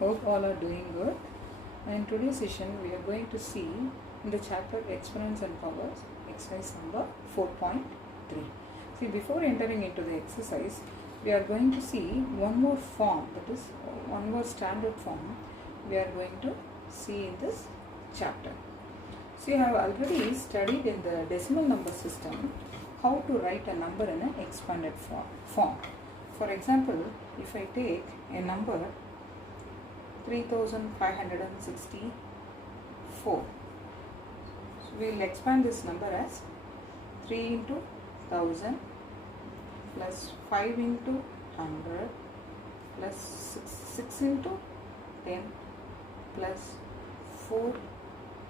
Hope all are doing good. In today's session, we are going to see in the chapter Exponents and Powers, exercise number 4.3. See, before entering into the exercise, we are going to see one more form, that is one more standard form we are going to see in this chapter. So, you have already studied in the decimal number system how to write a number in an expanded form. For example, if I take a number 3564, so we will expand this number as 3 into 1000 plus 5 into 100 plus 6 into 10 plus 4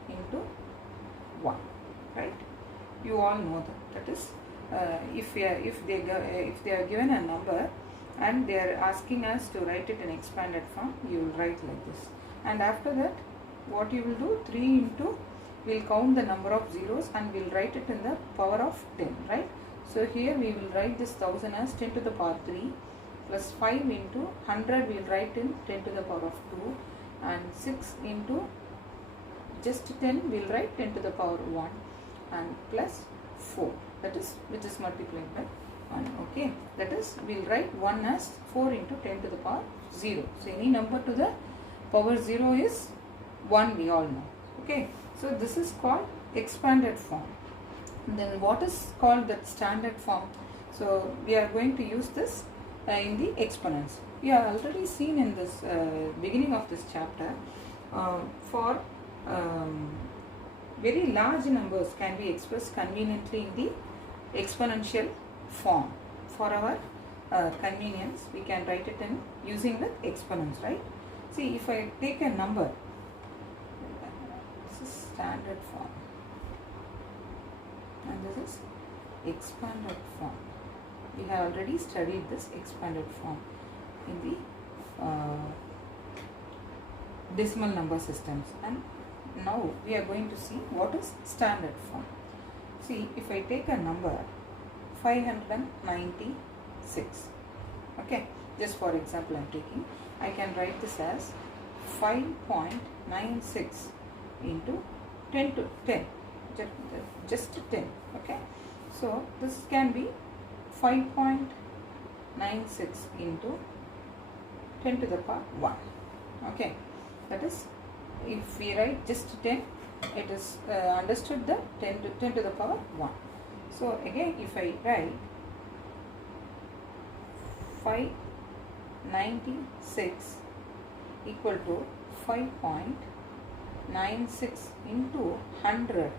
into 1, right? You all know that is if they are given a number and they are asking us to write it in expanded form, you will write like this, and after that what you will do, 3 into, we will count the number of zeros and we will write it in the power of 10, right? So here we will write this 1000 as 10 to the power 3 plus 5 into 100 we will write in 10 to the power of 2, and 6 into just 10 we will write 10 to the power 1, and plus 4, that is which is multiplied by 1. Okay, that is we will write 1 as 4 into 10 to the power 0. So any number to the power 0 is 1, we all know. Okay, so this is called expanded form. Then what is called that standard form? So we are going to use this in the exponents. We have already seen in this beginning of this chapter for very large numbers can be expressed conveniently in the exponential form. For our convenience, we can write it in using the exponents, right? See, if I take a number, this is standard form and this is expanded form. We have already studied this expanded form in the decimal number systems, and now we are going to see what is standard form. See, if I take a number 596, okay, just for example I am taking, I can write this as 5.96 into 10 to 10, just 10, okay. So this can be 5.96 into 10 to the power 1, okay. That is, if we write just 10, it is understood that 10 to the power 1. So again, if I write 596 equal to 5.96 into 100,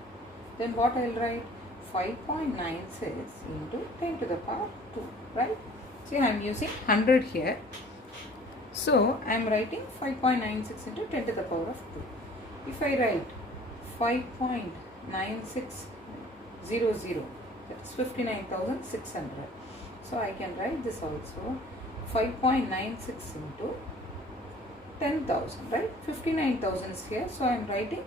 then what I will write? 5.96 into 10 to the power 2, right? See, I am using 100 here. So I am writing 5.96 into 10 to the power of 2. If I write 5.9600, that is 59,600. So I can write this also 5.96 into 10,000, right? 59,000 is here. So I am writing,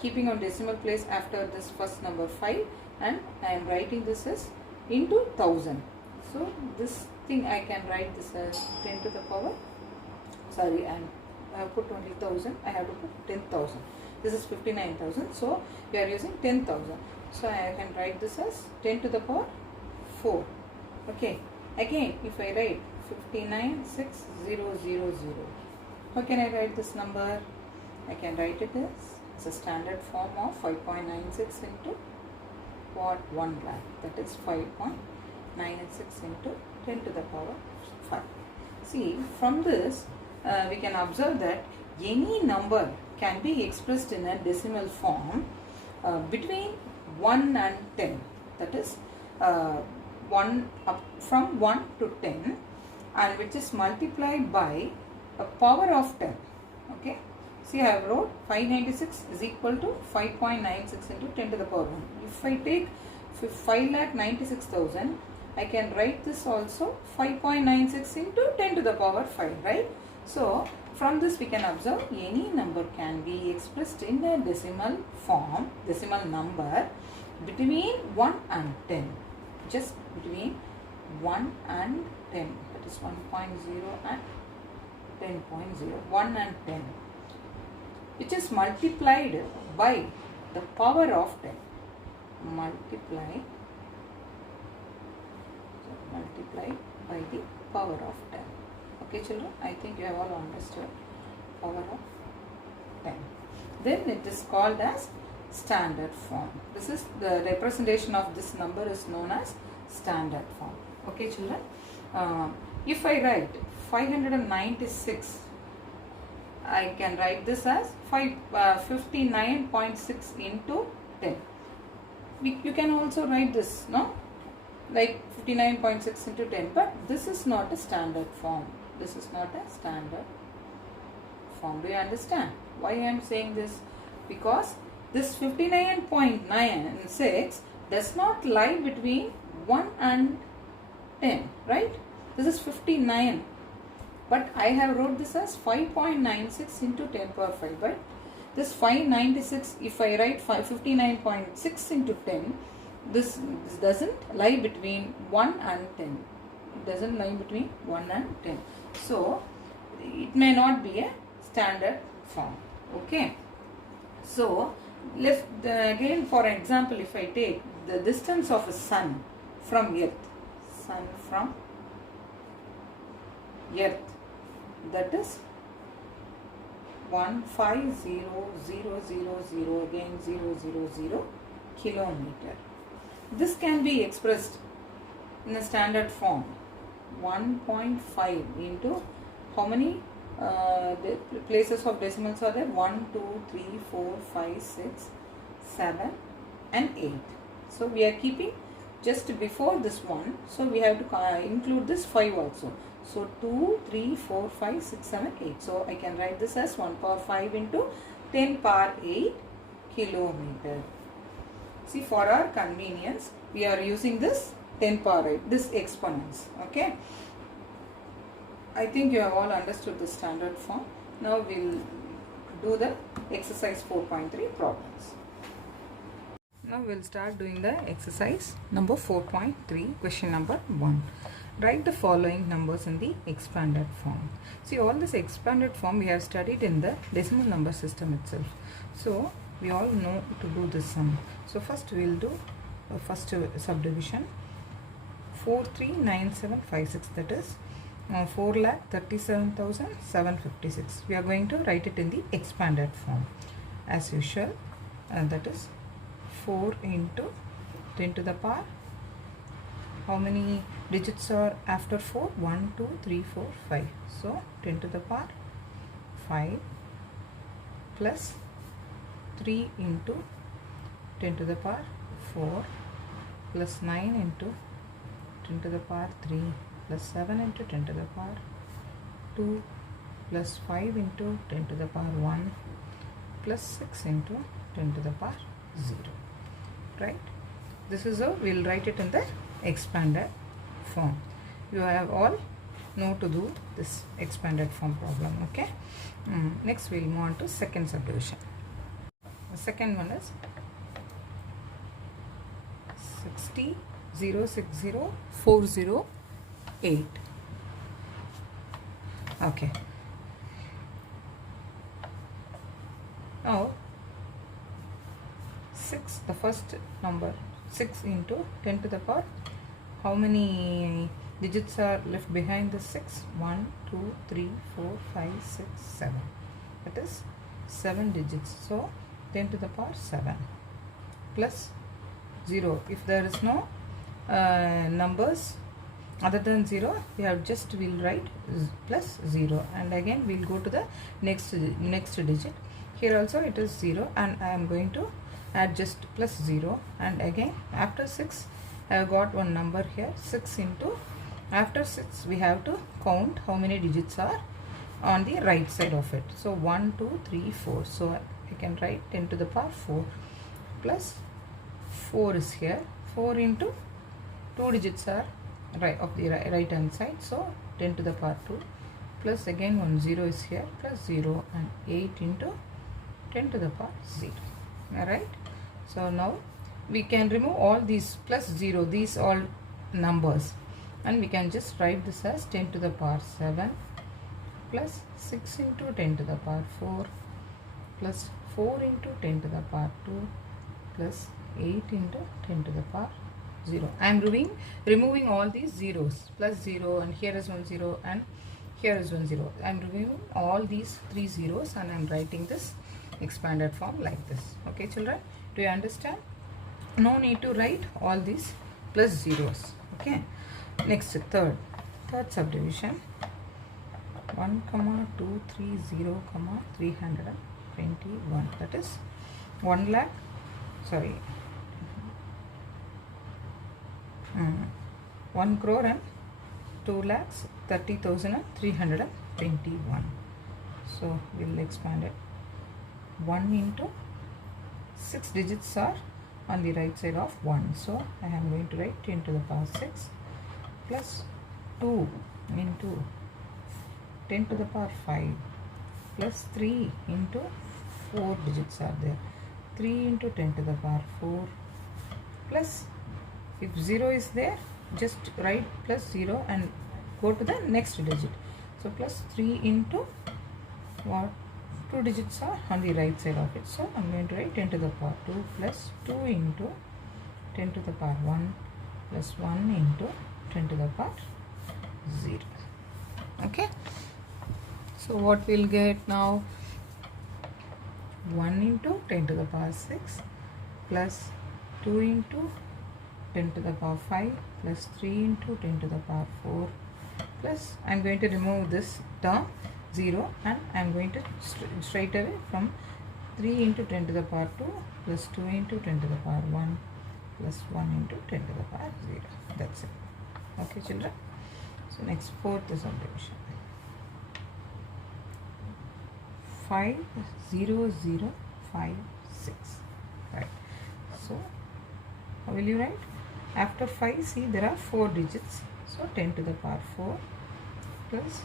keeping on decimal place after this first number 5, and I am writing this as into 1000. So this thing I can write this as 10 to the power, sorry, I have put only 1000, I have to put 10,000. This is 59,000, so we are using 10,000. So I can write this as 10 to the power 4. Okay, again if I write 59,600, how can I write this number? I can write it as it's a standard form of 5.96 into what? 1 lakh, that is 5.96 into 10 to the power 5. See, from this we can observe that any number can be expressed in a decimal form between 1 and 10, that is 1 up from 1 to 10, and which is multiplied by a power of 10. Okay, see, I have wrote 596 is equal to 5.96 into 10 to the power 1. If I take 5,96,000, I can write this also 5.96 into 10 to the power 5, right? So from this we can observe any number can be expressed in a decimal form, decimal number between 1 and 10, just between 1 and 10, that is 1.0 and 10.0, 1 and 10, which is multiplied by the power of 10. Multiply by the power of 10. Okay children, I think you have all understood power of 10. Then it is called as standard form. This is the representation of this number is known as standard form. Okay children, if I write 596, I can write this as 59.6 into 10. You can also write this, no? Like 59.6 into 10, but this is not a standard form. This is not a standard form. Do you understand why I am saying this? Because this 59.96 does not lie between 1 and 10, right? This is 59, but I have wrote this as 5.96 into 10 power 5, but this 596, if I write 59.6 into 10, this doesn't lie between 1 and 10. It doesn't lie between 1 and 10. So, it may not be a standard form. Okay. So, again for example, if I take the distance of a sun from earth, that is 150,000 again 000 kilometer. This can be expressed in a standard form. 1.5 into how many the places of decimals are there? 1, 2, 3, 4, 5, 6, 7 and 8. So we are keeping just before this one. So we have to include this 5 also. So 2, 3, 4, 5, 6, 7, 8. So I can write this as 1 power 5 into 10 power 8 kilometer. See, for our convenience, we are using this 10 power 8, this exponents. Okay. I think you have all understood the standard form. Now we will do the exercise 4.3 problems. Now we will start doing the exercise number 4.3, question number 1. Write the following numbers in the expanded form. See, all this expanded form we have studied in the decimal number system itself. So we all know to do this sum. So first we will do first subdivision 439756, that is 4,37,756. We are going to write it in the expanded form as usual, that is 4 into 10 to the power. How many digits are after 4? 1, 2, 3, 4, 5. So 10 to the power 5 plus 3 into 10 to the power 4 plus 9 into 10 to the power 3 plus 7 into 10 to the power 2 plus 5 into 10 to the power 1 plus 6 into 10 to the power 0. Right? This is how we will write it in the expanded form. You have all know to do this expanded form problem. Okay. Next we will move on to second subdivision. The second one is 60,060,408. Okay. Now 6, the first number 6 into 10 to the power, how many digits are left behind the 6? 1, 2, 3, 4, 5, 6, 7. That is 7 digits. So 10 to the power 7 plus 0. If there is no numbers other than 0, we have just will write plus 0, and again we will go to the next digit. Here also it is 0, and I am going to add just plus 0, and again after 6 I have got one number here, 6 into, after 6 we have to count how many digits are on the right side of it. So 1, 2, 3, 4. So I can write 10 to the power 4 plus 4 is here. 4 into 2 digits are right of the right hand side. So 10 to the power 2 plus again 1 0 is here plus 0, and 8 into 10 to the power 0. Alright. So now we can remove all these plus 0, these all numbers, and we can just write this as 10 to the power 7 plus 6 into 10 to the power 4 plus 4 into 10 to the power 2 plus 8 into 10 to the power 0. I am removing all these zeros, plus 0, and here is 1 0 and here is 1 0. I am removing all these 3 zeros and I am writing this expanded form like this. Okay children, do you understand? No need to write all these plus zeros. Okay, next third subdivision, 1 comma 2 3 0 comma 321, that is 1 lakh, sorry, 1 crore and 2,30,321. So we'll expand it. 1 into 6 digits are on the right side of 1, so I am going to write 10 to the power 6 plus 2 into 10 to the power 5 plus 3 into 4 digits are there, 3 into 10 to the power 4 plus, if 0 is there, just write plus 0 and go to the next digit. So plus 3 into what? 2 digits are on the right side of it. So I am going to write 10 to the power 2 plus 2 into 10 to the power 1 plus 1 into 10 to the power 0. Okay. So what we'll get now? 1 into 10 to the power 6 plus 2 into 10 to the power 5 plus 3 into 10 to the power 4 plus, I am going to remove this term 0 and I am going to straight away from 3 into 10 to the power 2 plus 2 into 10 to the power 1 plus 1 into 10 to the power 0. That's it. Okay children. So next fourth subdivision, 5 0 0 5 6. Right. So how will you write? After 5, see there are 4 digits. So 10 to the power 4 plus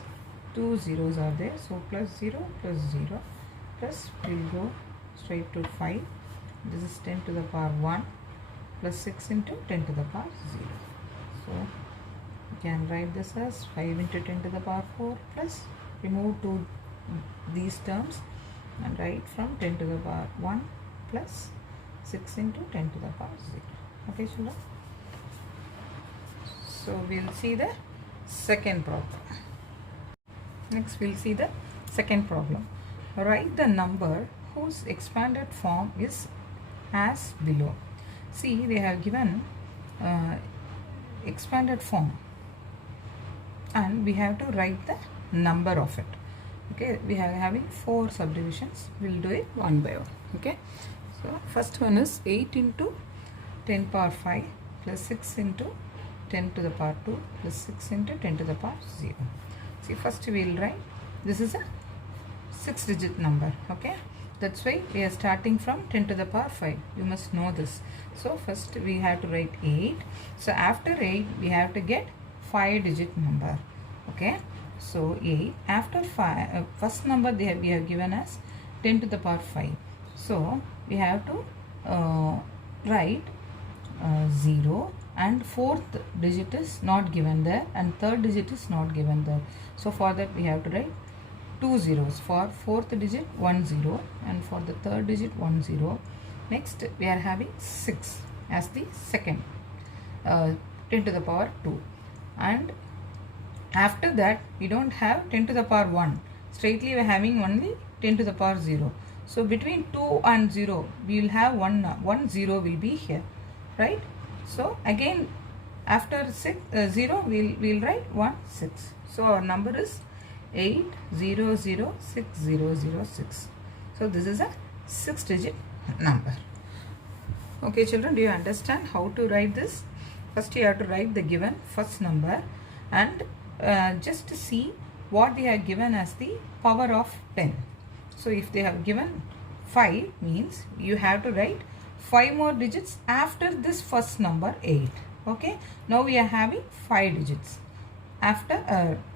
2 zeros are there. So plus 0 plus 0 plus we will go straight to 5. This is 10 to the power 1 plus 6 into 10 to the power 0. So you can write this as 5 into 10 to the power 4 plus remove these terms and write from 10 to the power 1 plus 6 into 10 to the power 0. Okay children. So we will see the second problem. Next we will see the second problem. Write the number whose expanded form is as below. See, they have given expanded form and we have to write the number of it. Okay, we are having 4 subdivisions. We will do it one by one. Okay, so first one is 8 into 10 power 5 plus 6 into 10 to the power 2 plus 6 into 10 to the power 0. See, first we will write, this is a 6 digit number. Okay, that's why we are starting from 10 to the power 5. You must know this. So first we have to write 8. So after 8 we have to get 5 digit number. Okay, so 8 after 5, first number we have given as 10 to the power 5. So we have to write 0 and fourth digit is not given there and third digit is not given there. So for that we have to write 2 zeros. For fourth digit 1 0 and for the third digit 1 0. Next we are having 6 as the second, 10 to the power 2, and after that we don't have 10 to the power 1. Straightly we are having only 10 to the power 0. So between 2 and 0 we will have 1 0 will be here, right? So again after 0 we'll write 1 6. So our number is 8006006. So this is a 6 digit number. Okay children, do you understand how to write this? First you have to write the given first number and just see what they have given as the power of 10. So if they have given 5 means you have to write 5 more digits after this first number 8. Okay, now we are having 5 digits after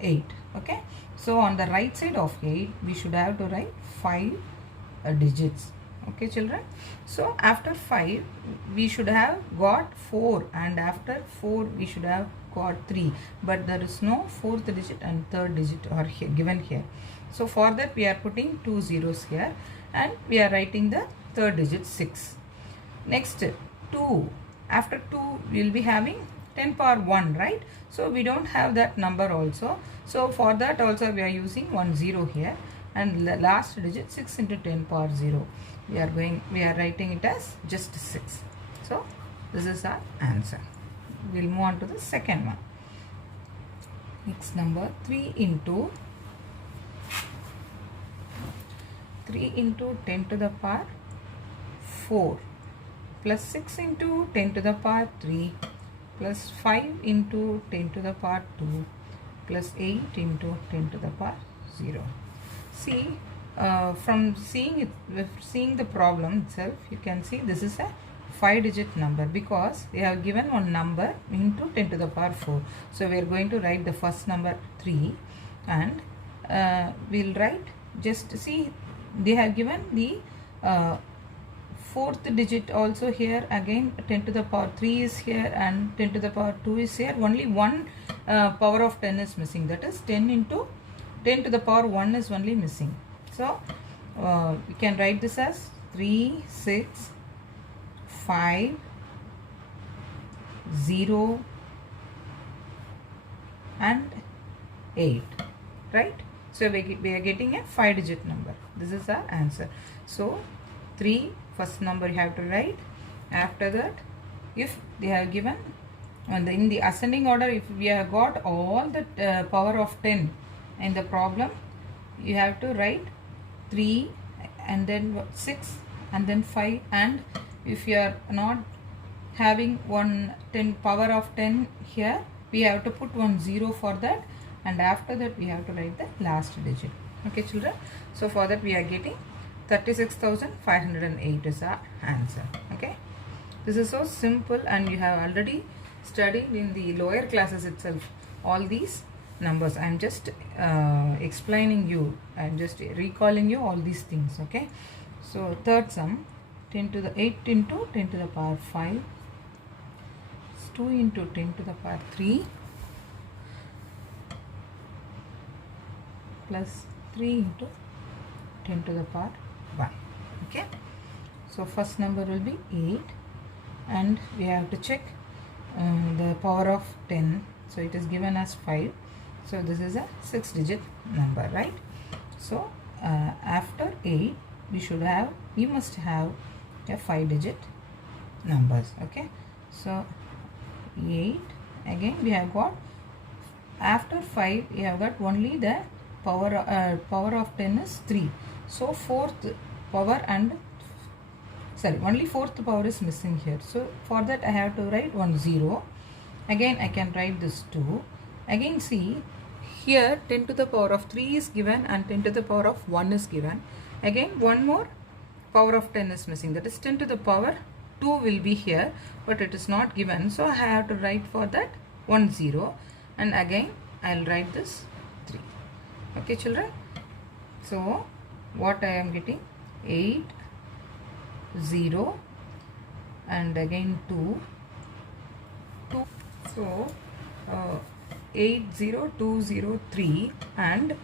8. Okay, so on the right side of 8 we should have to write 5 digits. Okay children, so after 5 we should have got 4, and after 4 we should have got 3, but there is no fourth digit and third digit are here, given here. So for that we are putting 2 zeros here, and we are writing the third digit 6. Next 2, after 2 we will be having 10 power 1, right? So we don't have that number also, so for that also we are using 1 0 here, and the last digit 6 into 10 power 0, we are writing it as just 6. So this is our answer. We'll move on to the second one. Next number, 3 into 10 to the power 4 plus 6 into 10 to the power 3 plus 5 into 10 to the power 2 plus 8 into 10 to the power 0. See, from seeing the problem itself, you can see this is a 5-digit number, because they have given one number into 10 to the power 4. So we are going to write the first number 3, and we'll write, just see, they have given the fourth digit also here. Again 10 to the power 3 is here and 10 to the power 2 is here. Only one power of 10 is missing, that is 10 into 10 to the power 1 is only missing. So we can write this as 3, 6, 5, 0 and 8, right? So we are getting a 5-digit number. This is our answer. So 3, first number you have to write. After that, if they have given, and in the ascending order, if we have got all the power of 10 in the problem, you have to write 3 and then 6 and then 5, and if you are not having 10 power of 10 here, we have to put 1 0 for that, and after that we have to write the last digit. Okay children, so for that we are getting 36,508 is our answer. Okay, this is so simple, and you have already studied in the lower classes itself all these numbers. I am just explaining you, I am just recalling you all these things. Okay, so third sum, 10 to the 8 into 10 to the power 5, 2 into 10 to the power 3 plus 3 into 10 to the power 1. Okay, so first number will be 8, and we have to check the power of 10. So it is given as 5. So this is a 6-digit number, right? So after 8 we must have a 5-digit numbers. Okay, so 8, again we have got, after 5 we have got only the power of 10 is 3. So fourth power and only fourth power is missing here. So for that I have to write 1 0. Again I can write this 2. Again see, here 10 to the power of 3 is given and 10 to the power of 1 is given. Again one more power of 10 is missing, that is 10 to the power 2 will be here, but it is not given. So I have to write for that 1 0, and again I will write this 3. Okay children, so what I am getting, 8 0 and again 2. So 8 0 2 0 3, and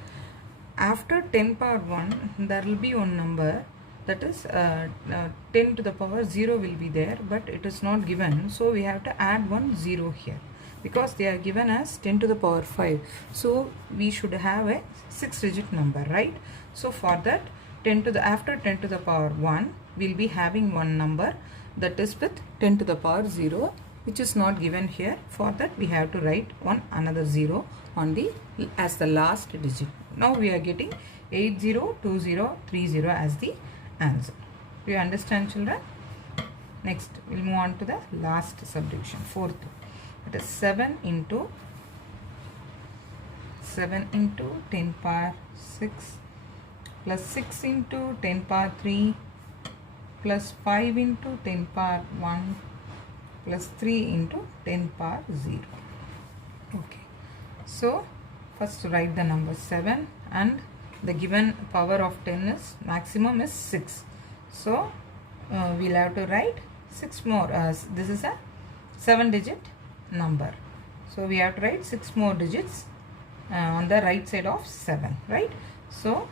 after 10 power 1 there will be one number, that is 10 to the power 0 will be there, but it is not given. So we have to add 1 0 here, because they are given as 10 to the power 5. So we should have a 6-digit number, right? So for that, after 10 to the power 1 we will be having one number, that is with 10 to the power 0, which is not given here. For that we have to write another 0 on the as the last digit. Now we are getting 8 0 2 0 3 0 as the answer. Do you understand children? Next we'll move on to the last subdivision, fourth. That is 7 into 10 power 6 plus 6 into 10 power 3 plus 5 into 10 power 1 plus 3 into 10 power 0. Okay, so first write the number 7, and the given power of 10 is maximum is 6. So we'll have to write 6 more. This is a 7-digit number. So we have to write 6 more digits on the right side of 7, right? So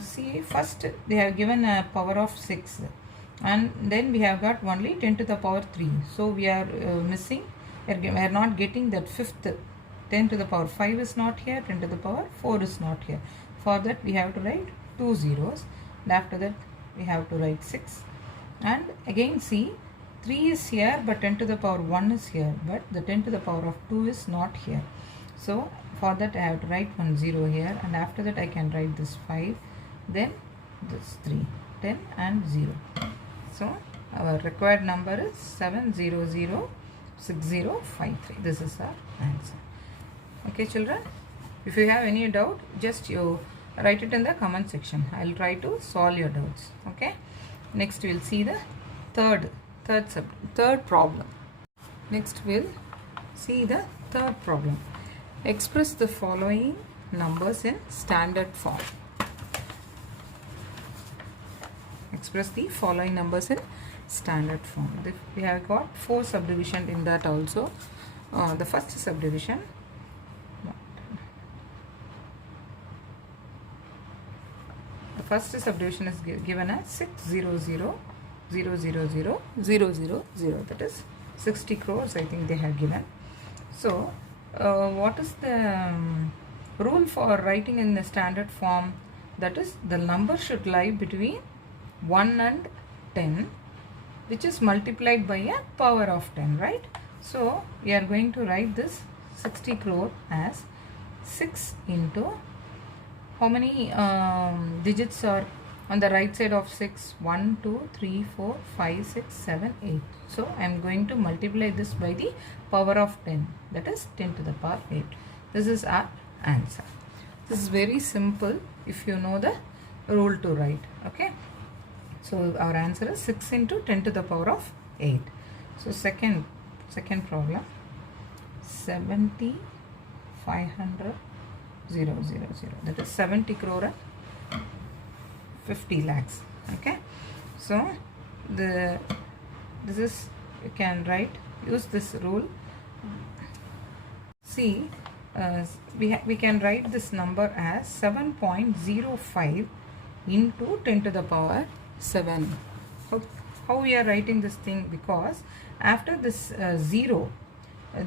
see, first they have given a power of 6, and then we have got only 10 to the power 3. So we are missing, we are not getting that fifth. 10 to the power 5 is not here, 10 to the power 4 is not here. For that we have to write 2 zeros, and after that we have to write 6. And again see, 3 is here, but 10 to the power 1 is here, but the 10 to the power of 2 is not here. So for that I have to write 1 0 here, and after that I can write this 5, then this 3, 10 and 0. So our required number is 7006053. This is our answer. Okay children, if you have any doubt, just you write it in the comment section. I'll try to solve your doubts. Okay, next we'll see the third problem. Next we'll see the third problem. Express the following numbers in standard form. Express the following numbers in standard form. We have got 4 subdivisions in that also. The first subdivision, is given as 600,000,000. That is 60 crores, I think they have given. So what is the rule for writing in the standard form? That is, the number should lie between 1 and 10, which is multiplied by a power of 10, right? So we are going to write this 60 crore as 6 into, how many digits are on the right side of 6? 1 2 3 4 5 6 7 8. So I am going to multiply this by the power of 10, that is 10 to the power 8. This is our answer. This is very simple if you know the rule to write. Okay, so our answer is 6 into 10 to the power of 8. So second problem, 70,500,000. That is 70 crore and 50 lakhs. Okay, so this is, you can write, use this rule. See, we can write this number as 7.05 into 10 to the power 7. How we are writing this thing? Because after this 0,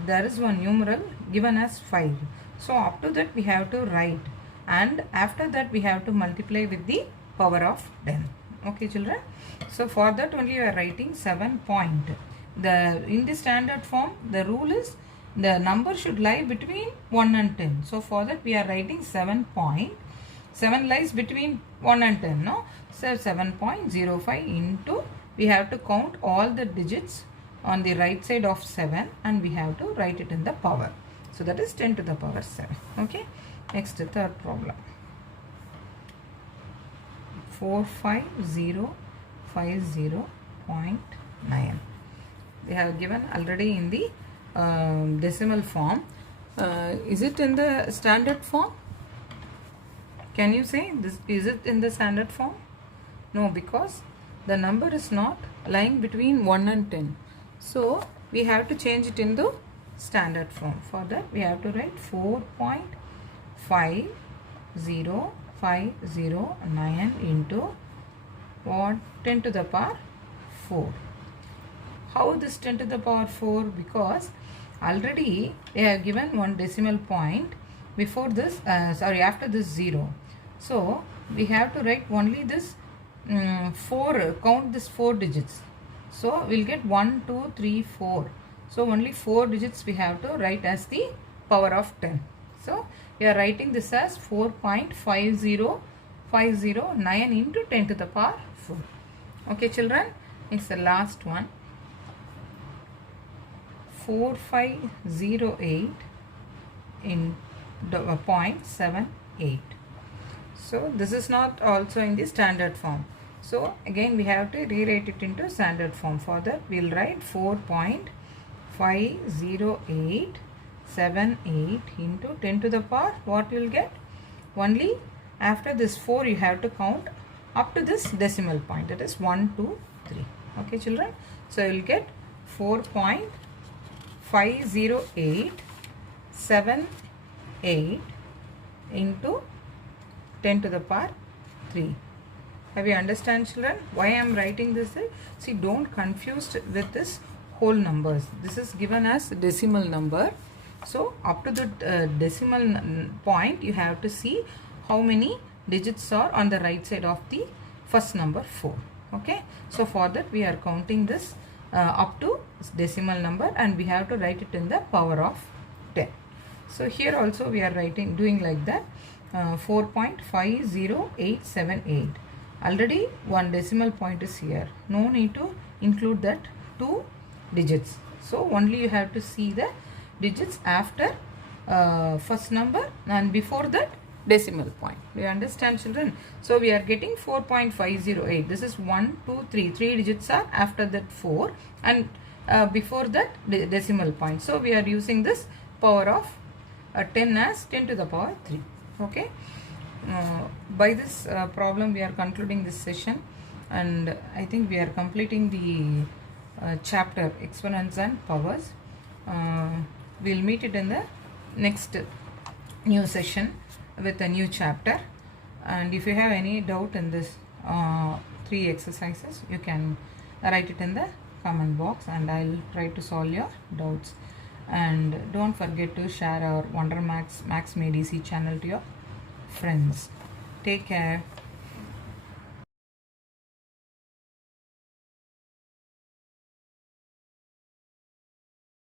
there is one numeral given as 5. So up to that we have to write, and after that we have to multiply with the power of 10. Okay children, so for that only we are writing 7 point. In the standard form, the rule is the number should lie between 1 and 10. So for that we are writing 7 point. 7 lies between 1 and 10, no? So 7.05 into, we have to count all the digits on the right side of 7, and we have to write it in the power. So that is 10 to the power 7. Okay, next third problem, 45050.9. They have given already in the decimal form. Is it in the standard form? Can you say this? Is it in the standard form? No, because the number is not lying between 1 and 10. So we have to change it into standard form. For that we have to write 4.50509 into what? 10 to the power 4. How this 10 to the power 4? Because already they have given one decimal point before this, after this 0. So we have to write only this 4, count this 4 digits. So we'll get 1 2 3 4. So only 4 digits we have to write as the power of 10. So we are writing this as 4.50509 into 10 to the power 4. Okay children, next the last one, 4508 in 0.78. So this is not also in the standard form. So again we have to rewrite it into standard form. For that we will write 4.50878 into 10 to the power, what you will get? Only after this 4 you have to count up to this decimal point, that is 1, 2, 3. Okay children, so you will get 4.50878 into 10 to the power 3. Have you understand children why I am writing this? See, don't confused with this whole numbers. This is given as decimal number. So up to the decimal point you have to see how many digits are on the right side of the first number 4. Okay, so for that we are counting this up to decimal number and we have to write it in the power of 10. So here also we are doing like that, 4.50878. Already one decimal point is here, no need to include that 2 digits. So only you have to see the digits after first number and before that decimal point. Do you understand children? So we are getting 4.508. This is 1, 2, 3. 3 digits are after that 4 and before that decimal point. So we are using this power of 10 as 10 to the power 3. Okay. By this problem we are concluding this session, and I think we are completing the chapter exponents and powers. We'll meet it in the next new session with a new chapter, and if you have any doubt in this 3 exercises, you can write it in the comment box and I'll try to solve your doubts. And don't forget to share our Wonder Max Made Easy channel to your friends. Take care.